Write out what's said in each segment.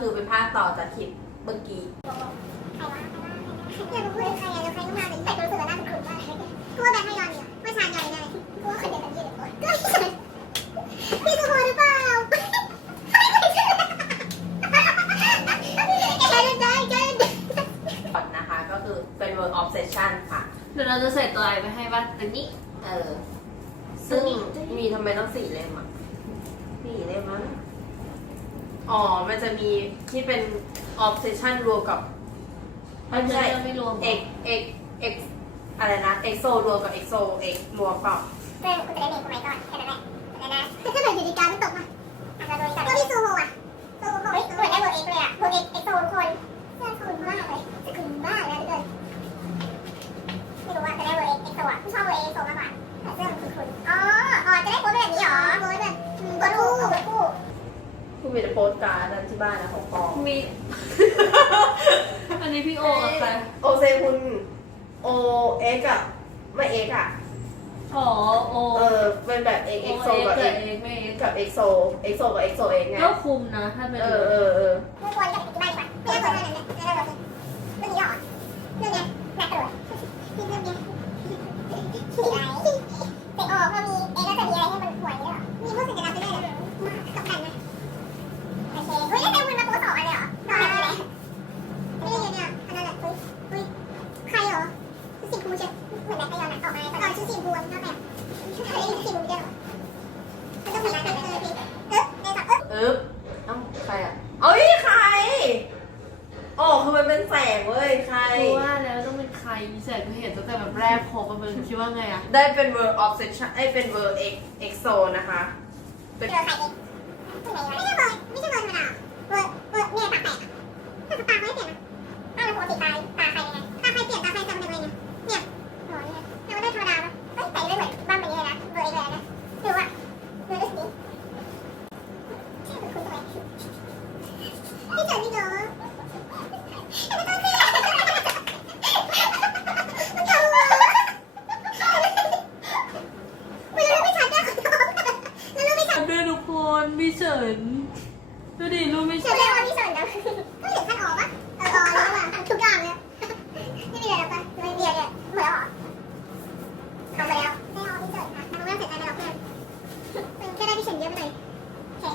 คือเป็นภาคต่อจากคลิปเมื่อกี้อยากรู้เลยใครอยากรู้ใครก็มาเป็นแต่รู้สึกว่าน่าจะคุ้นมากกูว่าแบงค์ให้ยอนเนี่ยว่าชาญยอนเนี่ยกูว่าคนเดียวกันที่เลยก็พี่สุโขหรือเปล่าแกเล่นได้แกเล่นได้ก่อนนะคะก็คือเป็น Word Obsession ค่ะ เดี๋ยวเราจะใส่ตัวไอไปให้ว่าอันนี้ เออ ซึ่งมีทำไมต้องสี่เล่มอะสี่เล่มมั้งอ๋อ มัน จะมีที่เป็น Obsession รวมกับมันจะไม่รวม X X X อะไรนะ EXO รวมกับ EXO X รวมเปล่าเพื่อนคุณจะได้เมนสมัยก่อนแค่นั้นแหละนะนะถ้าเกิดอยู่ดีการมันตกมาอาจจะโดนก็พี่ซูโฮอะซูโฮเฮ้ยเหมือนได้เวอร์เอ็กเลยอะเวอร์เอ็กเอ็กโซทุกคนเพื่อนคุณมากเลยคุณมากเลยเลยไม่รู้ว่าจะได้เวอร์เอ็กเอ็กโซอะชอบเวอร์เอ็กโซมากกว่าแต่เสื้อมันคุณอ๋ออ๋อจะได้โค้ดแบบนี้เหรอโค้ดแบบโค้ดคู่โค้ดคู่ คุณมีแต่โปสการ์ดที่บ้านนะของกองมี อันนี้พี่โอกับใครโอเซคุณโอเอ็กอะไม่เอ็กอะอ๋อโอเออเป็นแบบเอ็กโอเอ็กโซเอ็กกับกัเอ็บกเอ็กไม่เอ็กกับเอ็กโซเอ็กโซกับเอ็กโซเอ็กไงก็คุมนะถ้าเป็นเออเออเออไม่ควรจะไปที่บ้านดีกว่าไม่ควรนั่นนั่นนั่นนั่นเรื่องนี้หรอเรื่องนี้หนักกว่าเรื่องนี้ขี่ไรแต่อ๋อพอมีเอ็ก แต่แบบแรกพบมันเป็นคิดว่าไงอะได้เป็น word obsession ไอ้ยเป็น word x exo นะคะเจอใครเองไม่ใช่เบอร์ไม่ใช่เบอร์ธรรมดาเบอร์เบอร์เนี่ยตาแตกแต่ตาไม่เปลี่ยนนะตาเราปกติตาตาใครยังไงตาใครเปลี่ยนตาใครจำยังไงเนี่ยเนี่ยโอ้ยเนี่ยมันได้ธรรมดาปะเฮ้ยแต่ไม่เหมือนบ้านแบบนี้เลยนะเบอร์เองเลยนะหรือว่าเบอร์ดูสิใช่เป็นคุณทำไมพี่เจอนี่เนาะไม่ต้องเสียมันทำอะไรไม่รู้ไม่ชัดเนี่ยขอโทษแล้วรู้ไม่ชัด ด้วยทุกคนมีเฉินดูดิรูปมี เชื่ เฉิ อน เรื่องว่าที่สนนะก็เห็นท่านออกปะเออออกแล้วอะทุกอย่างเลยไม่มีอะไรแล้วปะไม่มีอะไรหมดแล้วเหรอทำไปแล้วไม่เอาที่สนค่ะทำเรื่องเสร็จแล้วเพื่อนมันแค่ได้ที่เฉินเยอะไปหน่อยเฮ้ย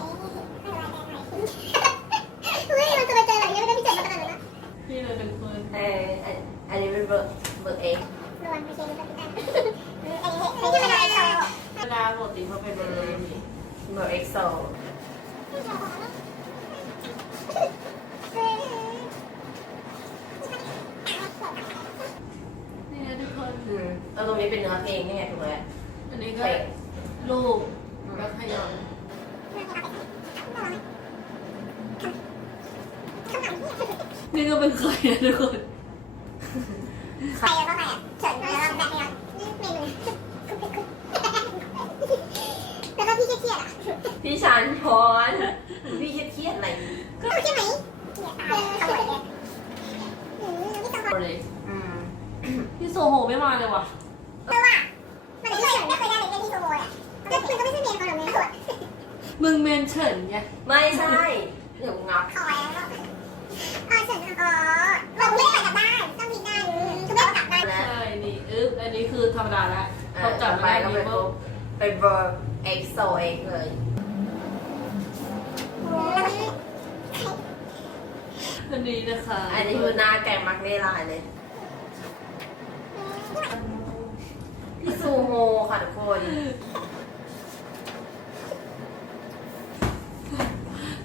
ไม่เป็นไรไม่ เป็นไรเฮ้ยมันจะไปเจออะไรเยอะได้ที่เฉินมาขนาดนั้นนะพี่เลยทุกคนเอออันอันนี้เป็น word word x รวนไปเจอกันที่นั่นไอ้ไอ้ที่มันอะไรเราธรรมดาปกติเขาเป็นเบอร์นี้ word exo นี่นะทุกคนอืมแล้วตรงนี้เป็นเนื้อเพลงนี่ไงถูกไหมอันนี้ก็รูปแบบขยอน นี่ก็เป็นใครนะทุกคนใครก็ใครอะเฉินแล้วแบบนี้นี่เมนูแล้วก็พี่เครียดอะพี่ชันพรพี่เครียดอะไรก็ใช่ไหมเนี่ยตายขโมยเลยอืมนี่ต้องเลยอืมพี่โซโหไม่มาเลยว่ะเพราะว่ามันไม่เคยไม่เคยได้เลยที่ขโมยอะก็คือก็ไม่ใช่เมียเขาหรอกเมียเขาอะมึงเมนเฉินไงไม่ใช่เดี๋ยวงับคอยแล้ว อ๋อเฉินอ๋อเราไม่ได้กลับบ้านต้องมีได้คือไม่กลับบ้านนะใช่นี่อึ๊บอันนี้คือธรรมดาแล้วเอเขาอจัต่บอไปไม่ได้ก็มีเป็นเบอร์เป็น verb exo x เลยอันนี้นะคะ อันนี้คือหน้าแกงมักเน่ลายเลยพี่ซูโฮค่ะทุกคน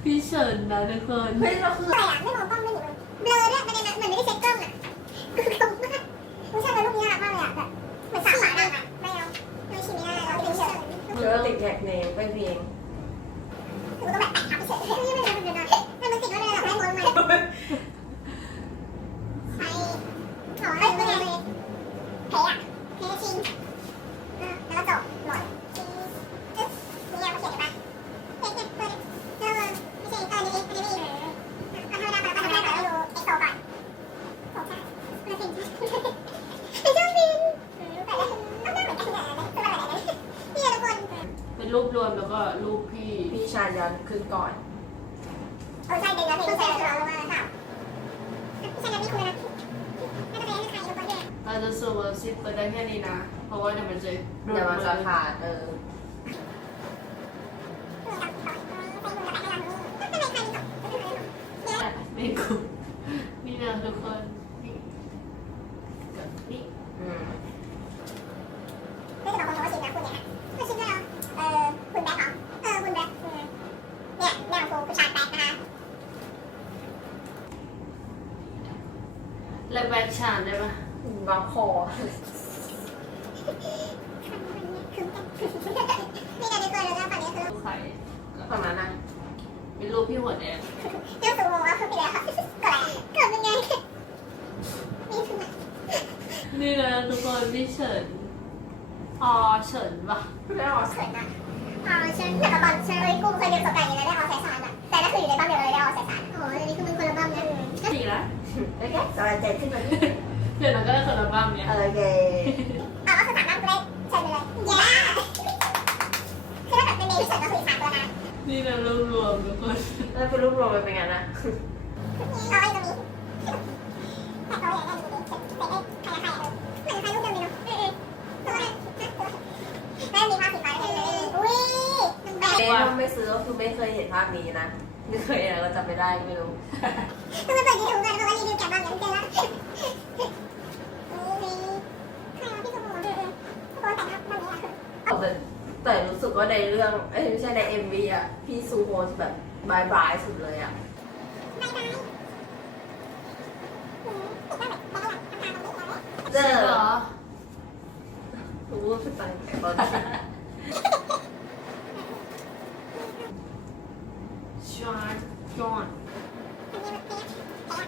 พี่เฉินนะทุกคนเฮ้ยเราคือแต่ไม่มองกล้องไม่หนีเบลอเนี่ยประเด็นนะเหมือนไม่ได้เช็คกล้องอะคือตรงมากไม่ใช่เลยลูกนี้น่ารักมากเลยอะแบบเหมือนสามหมาดังอะไม่เอาไม่ชิมไม่ได้เราเป็นเฉยเจอติดแท็กเนมไปเพียงคือก็แบบแปะทับเฉยไม่ไม่ได้เป็นนะมันมันติดว่าอะไรแบบให้มองมาใครหรอเอ้ยไม่ไงเพย์อะเพย์ชิงแล้วก็จบหมดจึ๊บนี่ยังไม่เขียนปะเพย์เนี่ยเปิดแล้วไม่ใช่ตอนนี้อันนี้ไม่เอาธรรมดาธรรมดาแต่เราดูเอ็กโซก่อนโอ้ใช่มันเป็นใช่เป็นเครื่องบินแต่ละต้องหน้าเหมือนกันแต่ละตัวอะไรนะนี่ทุกคน เป็น รูปรวมแล้วก็รูปพี่พี่ชานยอนขึ้นก่อน เออใช่เด็กแล้วเด็กใช่แล้วเรามาค่ะใช่แล้วนี่คุณนะน่าจะเป็นใครรู้ป่ะเนี่ยเราจะสูบซิปไปได้แค่นี้นะ เพราะว่าเดี๋ยวมันจะเดี๋ยวมันจะขาดเออนี่กูนี่นะทุกคนนี่กับนี่ อืม ไม่จะบอกคนว่าชิมนะคุณเนี่ยนะชิมแล้วเออคุณแบ๊กเหรอเออคุณแบ๊กเนี่ยแนวฟูผู้ชายแบ๊กนะคะ และแบ็ค ชามได้ปะบางคอนี่กันดีกว่าเลยนะฝั่งนี้คือรูปใครฝั่งนั้นนะเป็นรูปพี่หัวแดงเรื่องสูงว่าคือไปแล้วก็แล้วเกิดเป็นไงนี่คือนี่นะทุกคนพี่เฉินออเฉินปะไม่ออกเขินนะอ๋อฉันแต่ตอนฉันเลยกุ้งเคยเรียนสกายนี่นะได้ออสายสารอะแต่นั่นคืออยู่ในบ้านเดียวเลยได้ออสายสารโอ้ยอันนี้คือมันคนละบ้านนะอีกแล้ว โอเคสบายใจขึ้นมานิดนึงเดี๋ยวเราก็ได้คนละบ้างเนี่ยโอเคเอาก็สถาบันกูเลยเชิญไปเลยเย้คือถ้าเกิดเป็นเมย์ที่เฉินก็คือสามตัวนะนี่นะรวมรวมทุกคนแล้วเป็นรูปรวมมันเป็นไงนะ เอาไอ้ตรงนี้แต่ตัวใหญ่ได้ดูดิแต่ไอ้ใครใครเออเหมือนใครรูปเดิมเลยเนาะเออตัวนั้นแล้วมีภาพสีฟ้าเลยอุ้ยแบบเอ๊ะถ้าไม่ซื้อก็คือไม่เคยเห็นภาพนี้นะ ไม่เคยนะก็จำไม่ได้ไม่รู้คือมันเปิดยูทูบกันเพราะว่ารีวิวแกะบ้างอย่างเจอแล้วอุ้ยใครวะพี่สมบูรณ์เออตัวแต่งครับแบบนี้อะแต่แต่รู้สึกว่าในเรื่องเอ้ยไม่ใช่ในเอ็มวีอะ พี่ซูโฮสแบบบายบายสุดเลยอะบายบายอืมติดได้แบบได้แบบทำตามตรงนี้เลยเจอเหรอรู้ว่าเป็นตังแต่ตอนที่ชอนจอน อันนี้มันเป๊ะแป๊ะ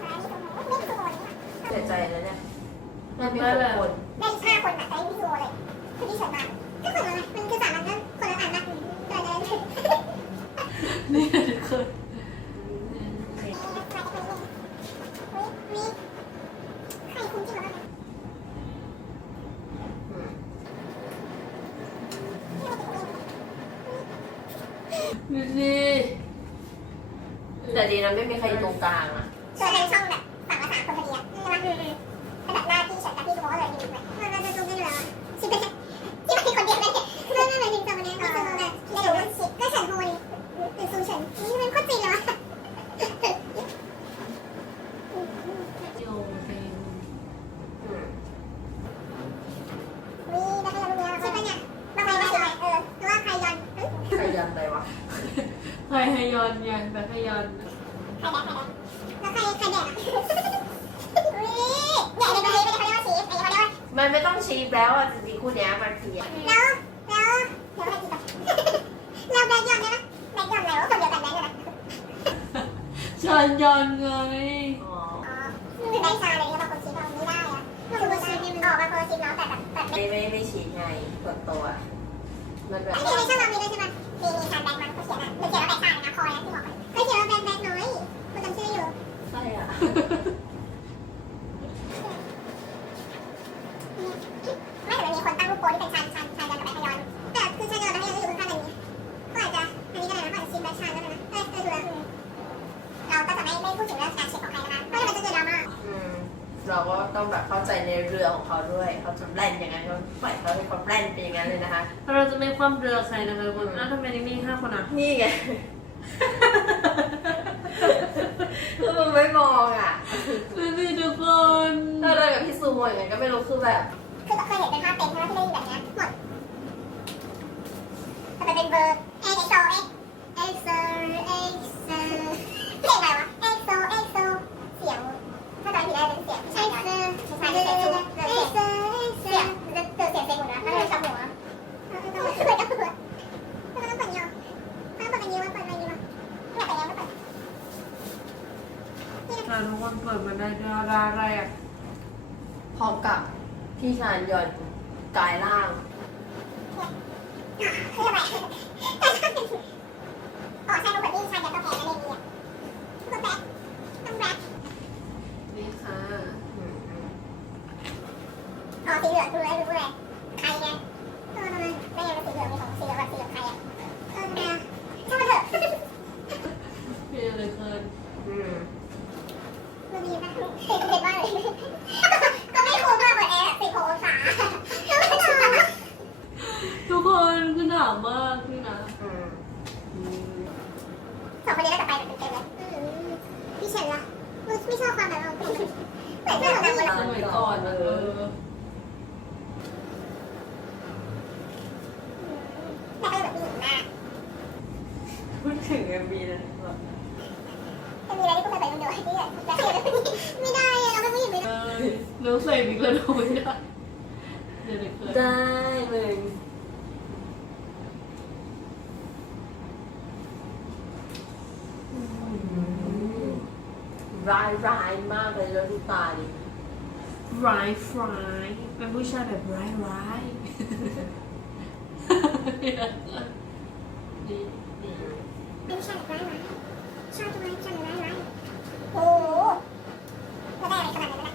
อันนี้สมบูรณ์ไม่สมบูรณ์นี่เสียใจแล้วเนี่ย มันมีหกคน ได้ห้าคนแบบได้พี่สมบูรณ์เลยคือพี่เฉินมาก็คนละมันคือสามอันนั้นคนละอันนะตัวเดินนี่นะทุกคน มีใครคุ้มจริงหรือเปล่า อืม ดูสิ แต่ดีนะไม่มีใครอยู่ตรงกลางอะเชิญในช่องแบบฝั่งละสามคนพอดีอะใช่ไหมแต่แบบหน้าที่ฉันกับพี่สมบูรณ์เลยดีไหมมันจะจุ่มได้เลยชิปเป็นที่มันคนเดียวเลยนั่นนั่นหมายถึงจำวันนี้พี่สมบูรณ์แบบในหลวงชิปก็เฉินโฮนี่หรือซูเฉินนี่มันโคตรจริงเลยวะโยเป็นอืมมีได้ให้เรารู้แล้วใช่ปะเนี่ยบางใครได้เลยเออหรือว่าใครยันใครยันไปวะใครฮยอนยังแบบฮยอน ใครแดกใครแดกแล้วใครใครแดกอะอุ้ยเนี่ยในประเทศไม่ได้เขาเรียกว่าชีฟไอ้เขาเรียกว่ามันไม่ต้องชี้แล้วอะจริงๆคู่เนี้ยมันคืออะแล้วแล้วเดี๋ยวให้กินก่อนเราแบงค์ยอนได้ไหมแบงค์ยอนอะไรวะคนเดียวกันแบงค์ยอนนะชอนยอนไงอ๋ออ๋อคือได้ชาอะไรเงี้ยบางคนชิปเราไม่ได้อะคือว่าชิปนี่มันออกมาคนละชิปแล้วแต่แบบแบบไม่ไม่ไม่ไม่ชี้ไงส่วนตัวอะมันแบบอันนี้ในช่องเรามีด้วยใช่ไหมมีมีชาแบงค์มันเขาเขียนอะมันเขียนว่าแบงค์ชานะคอยนะที่บอกไปเขาเขียนว่าแบง ไม่แต่มันมีคนตั้งรูปโป๊ที่เป็นชานชานชานยันกับแบงค์ยอนแต่คือชานยันกับแบงค์ยอนก็อยู่ข้างกันนี้ก็อาจจะอันนี้ก็ได้นะอาจจะชิปแบงค์ชานก็ได้นะเออเออถูกแล้วเราก็จะไม่ไม่พูดถึงเรื่องการเช็คของใครนะคะเพราะมันจะเกิดดราม่าอืมเราก็ต้องแบบเข้าใจในเรือของเขาด้วย เขาจะแล่นยังไงก็ปล่อยเขาให้เขาแล่นไปอย่างนั้นเลยนะคะเราจะไม่คว่ำเรือใครนะคะทุกคนแล้วทำไมนี่มีห้าคนอะนี่ไง คือมึงไม่มองอะดูสิทุกคนถ้าเดินกับพี่ซูโมอย่างนั้นก็ไม่รู้คือแบบคือเคยเห็นเป็นภาพเต็มใช่ไหมที่ไม่มีแบบเนี้ยหมดแต่มันเป็นเบอร์ XO X XO XO เพลงอะไรวะ XO XO เสียงถ้าจำผิดได้เป็นเสียงใช่ใช่ใช่เสียงสูงเสียงเสียงจะเสียงเสียงหัวนะถ้าเราชอบหัวเราต้องเปิดก็เปิดเราต้องเปิดยาวถ้าเปิดกันเยอะมันเปิดอะไรดีวะไม่เปิดยังไม่เปิด อะทุกคนเปิดมาได้ดาราอะไรอะ พร้อมกับ พี่ชานยอนกายล่างคืออะไรอ๋อใช่รูปแบบที่ชายจะต้องแพ้นั่นเองเนี่ยรูปแบบต้องแบบนี่ค่ะอืมอืมอ๋อสีเหลืองคืออะไรรู้เลยใครไงเออทำไมไม่ยังเป็นสีเหลืองมีของสีเหลือง คนคือ หนาวมากนี่นะอืมสองคนนี้น่าจะไปแบบเต็มๆเลยอืมพี่เชนล่ะรู้ไม่ชอบความแบบเราเป็นเหมือนเพื่อนของเราเลยสมัยก่อนอะเออแต่ก็แบบมีหญิงมากพูดถึงเอ็มบีนะแบบจะมีอะไรที่พวกเราใส่กันด้วยที่แบบจะเชื่อไม่ได้อะเราไม่ผู้หญิงไม่เอได้อแล้วใส่บิ๊กแล้วโดนได้เดี๋ยวเด็กเกิด ได้มึง ร้ายร้ายมากเลยแล้วดูตาดิร้ายฟรายเป็นผู้ชายแบบร้ายร้ายดีดีเป็นผู้ชายแบบร้ายร้ายชอบจังเลยผู้ชายแบบร้ายร้ายโอ้โหเราได้อะไรขนาดนั้นนะ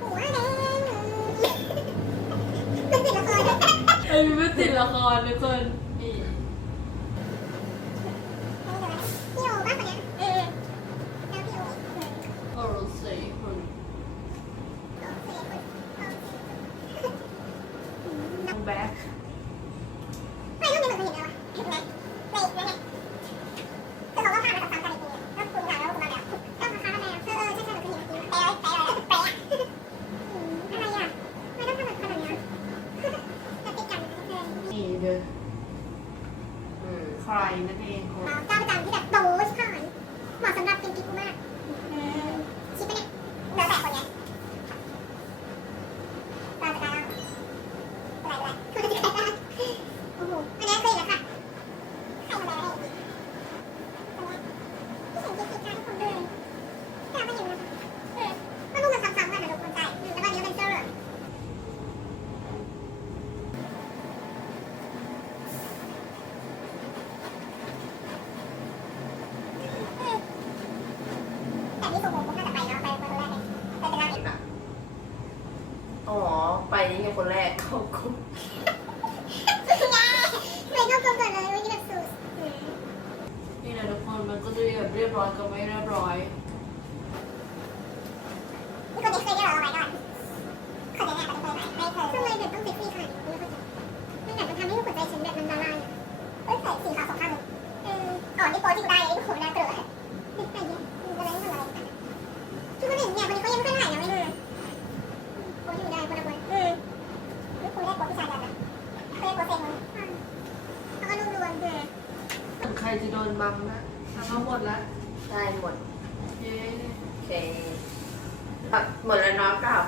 หัวแดงเป็นติดละครไอ้ยไม่ติดละครทุกคนนี่ พี่โอบ้างคนเนี้ยเออแล้วพี่โอเออ โอรสยคน โอเคคน น้องแบ็ค ไม่ต้องเป็นเหมือนคนอื่นแล้วอะเห็นไหมในนั่นไงคือเขาก็พามาซ้ำๆกันอีกทีแล้วคุณถามแล้วคุณมาแบบต้องมาค้ามาแล้วเออเออใช่ใช่เหมือนคนอื่นเป๊ะเป๊ะเป๊ะอะไรอะไม่ต้องทำแบบขนาดนี้จะติดกันเออ นี่เด้อ อืม ใครนั่นเองคน เจ้าประจำที่แบบโตชิบหายเหมาะสำหรับเป็นกิ๊กมากชิปปะเนี่ยแล้วแต่คนไงตามไปตามอะไรอะไรโอ้โหอันนี้เคยแล้วค่ะใครมาแล้วที่เห็นกิ๊กกิ๊กทุกคนเลยแต่ไม่เห็นนะเออก็ดูมันซ้ำๆกันนะทุกคนใจแล้วก็นี้เป็นเจอร์ แต่ที่สุโขทัยน่าจะไปเนาะไปคนแรกเลยไปเป็นแรก อะ อ๋อ ไปนี่ไงคนแรกเข้ากลุ่มง่ายไม่ต้องกำหนดเลยวันนี้แบบสุดนี่นะทุกคนมันก็จะแบบเรียบร้อยกับไม่เรียบร้อย จะโดนบังนะทำมาหมดแล้วได้หมด เย้โอเคแบบหมดแล้วเนาะกับ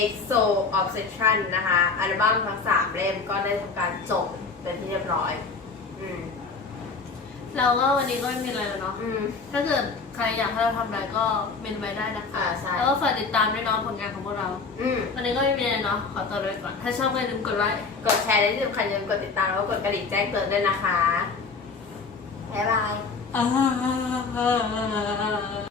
EXO Obsession นะคะ อัลบั้มทั้งสามเล่มก็ได้ทำการจบเป็นที่เรียบร้อย อืม เราก็วันนี้ก็ไม่มีอะไรแล้วเนาะ อืม ถ้าเกิดใครอยากให้เราทำอะไรก็เมนไว้ได้นะคะ อ่าใช่ แล้วก็ฝากติดตามด้วยเนาะผลงานของพวกเรา อืม วันนี้ก็ไม่มีอะไรเนาะ ขอตัวไปก่อน ถ้าชอบก็อย่าลืมกดไลค์ กดแชร์และที่สำคัญอย่าลืมกดติดตามแล้วก็กดกระดิ่งแจ้งเตือนด้วยนะคะ บ๊ายบาย